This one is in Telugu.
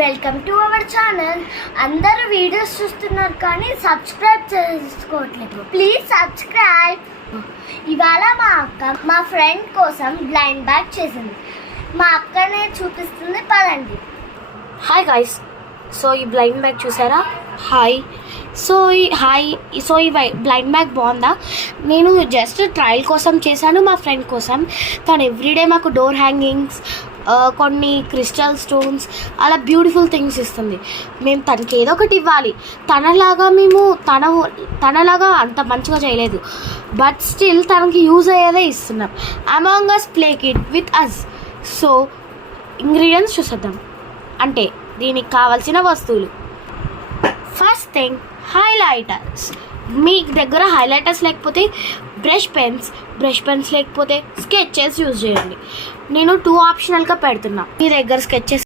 Welcome to our channel. అందరూ వీడియోస్ చూస్తున్నారు కానీ సబ్స్క్రైబ్ చేసుకోవట్లేదు. Please subscribe. ఇవాళ మా అక్క మా ఫ్రెండ్ కోసం బ్లైండ్ బ్యాగ్ చేసింది. మా అక్కనే చూపిస్తుంది, పదండి. హాయ్ గాయ్స్, సో ఈ బ్లైండ్ బ్యాగ్ చూసారా? సో ఈ బ్లైండ్ బ్యాగ్ బాగుందా? నేను జస్ట్ ట్రయల్ కోసం చేశాను మా ఫ్రెండ్ కోసం. తను ఎవ్రీడే మాకు డోర్ హ్యాంగింగ్స్, కొన్ని క్రిస్టల్ స్టోన్స్, అలా బ్యూటిఫుల్ థింగ్స్ ఇస్తుంది. మేము తనకి ఏదో ఒకటి ఇవ్వాలి. తనలాగా అంత మంచిగా చేయలేదు, బట్ స్టిల్ తనకి యూజ్ అయ్యేదే ఇస్తున్నాం. Among us play kid with us. So ingredients చూసేద్దాం. అంటే దీనికి కావాల్సిన వస్తువులు. First thing, highlighters. మీ దగ్గర హైలైటర్స్ లేకపోతే బ్రష్ పెన్స్ లేకపోతే స్కెచెస్ యూజ్ చేయండి. నేను 2 ఆప్షనల్గా పెడుతున్నా. మీ దగ్గర స్కెచెస్